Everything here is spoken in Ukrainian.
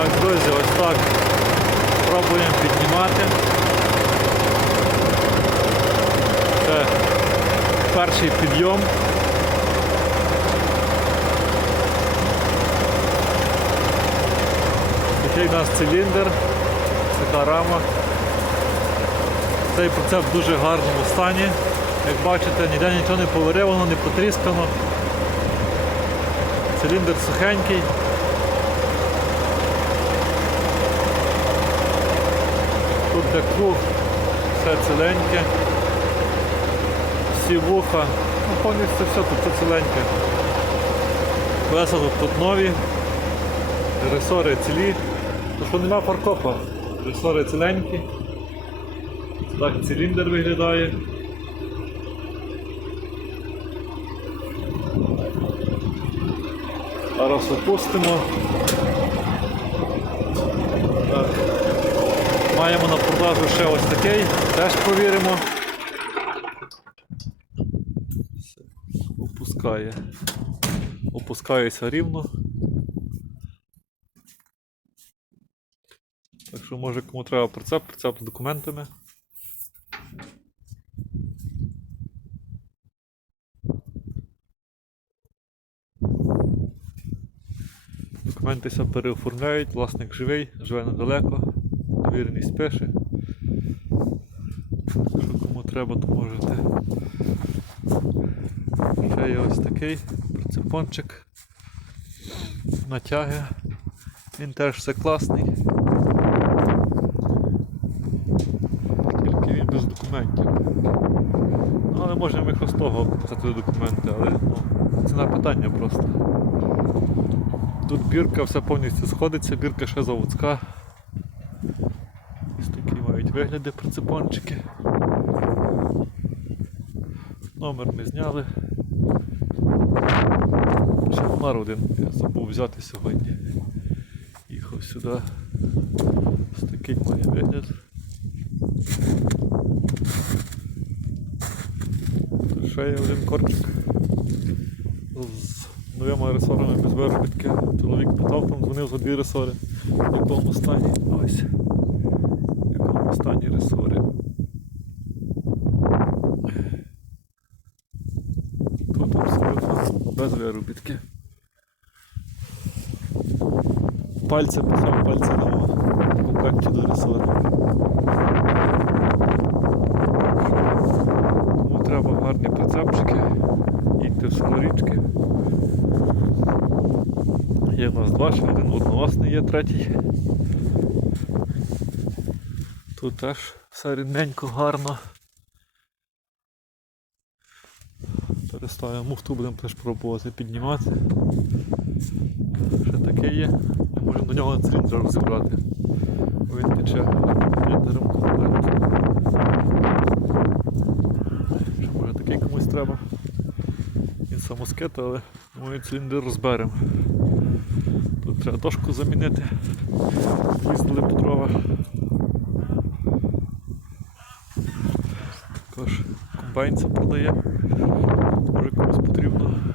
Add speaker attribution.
Speaker 1: Так, друзі, ось так. Пробуємо піднімати. Це перший підйом. Такий у нас циліндр, така рама. Цей прицеп в дуже гарному стані. Як бачите, ніде нічого не повирівано, не потріскано. Циліндр сухенький. Тут круг, все ціленьке. Всі вуха, ну повністю все тут все ціленьке. Колеса тут, тут нові, ресори цілі, то що нема фаркопа, ресори ціленькі. Так циліндр виглядає. Зараз опустимо. Маємо на продажу ще ось такий, теж провіримо. Все, Опускає. Опускається рівно. Так що може кому треба прицеп, прицеп з документами. Документи переоформляють, власник живий, живе недалеко, довіреність пише. Що кому треба, то можете. Ще є ось такий прицепончик. Натяги. Він теж все класний. Тільки він без документів. Ну, але можемо їх з того писати документи, але ну, ціна питання просто. Тут бірка все повністю сходиться, бірка ще заводська. Мають вигляди прицепончики. Номер ми зняли. Ще фонар один я забув взяти сьогодні. Їхав сюди. Ось такий має вигляд. Тут ще є один корчик з новими ресорами без виробітки. Чоловік питав, там дзвонив за дві ресори. В якому стані? Ось. Стані ресори. Тут абсолютно без виробітки. Пальця писав, пальця в комплекті до ресори. Тому треба гарні прицепчики. Їдьте в село річки. Є в нас два, ще один одновласний є третій. Тут теж все рівненько, гарно. Переставимо муфту, будемо теж пробувати піднімати. Ще таке є. Ми можемо до нього циліндр розібрати. Він тече літером комплект. Ще може такий комусь треба. Він самоскет, але ми циліндр розберемо. Тут треба дошку замінити. Їздили по дрова. Також комбайн це продає. Може комусь потрібно.